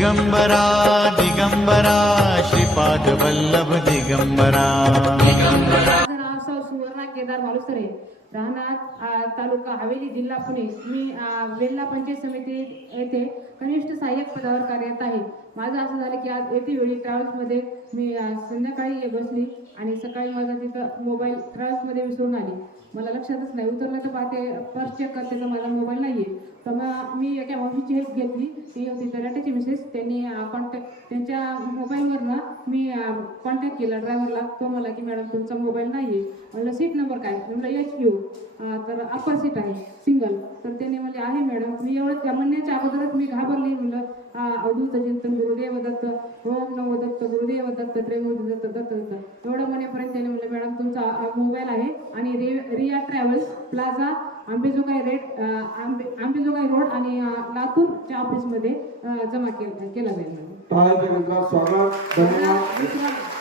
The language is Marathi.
दिगंबरा दिगंबरा श्रीपाद वल्लभ दिगंबरा। माझं नाव सौ सुवर्णा केदार मालुसरे, राहणार तालुका हवेली, जिल्हा पुणे। मी वेल्हा पंचायत समिती येथे कनिष्ठ सहाय्यक पदावर कार्यरत आहे। माझं असं झालं की आज येते वेळी ट्रॅव्हल्समध्ये मी संध्याकाळी बसली आणि सकाळी माझा तिथं मोबाईल ट्रॅव्हल्समध्ये विसरून आली। मला लक्षातच नाही, उतरलं तर पाहते पर्स चेक करते तर माझा मोबाईल नाही आहे। तर मग मी एका ऑफिसची हेल्प घेतली, ती होती तलाठ्याची मिसेस। त्यांनी त्यांच्या मोबाईलवरनं मी कॉन्टॅक्ट केला ड्रायव्हरला। तो मला की मॅडम तुमचा मोबाईल नाही आहे। म्हणलं सीट नंबर काय? म्हणलं HU, तर अप्पर सीट आहे सिंगल। तर त्याने म्हणले आहे मॅडम। मी एवढं त्या म्हणण्याच्या अगोदरच मी घाबरली। म्हणलं अवधूत चिंतन गुरुदेव दत्त, ओम नमो दत्त, गुरुदेव दत्त, त्रिमूर्ती दत्त, दत्त दत्त एवढं म्हणेपर्यंत त्याने म्हणलं मॅडम तुमचा मोबाईल आहे आणि Riya travels plaza Ambejogai road आणि लातूरच्या ऑफिसमध्ये जमा केला जाईल। स्वागत, धन्यवाद।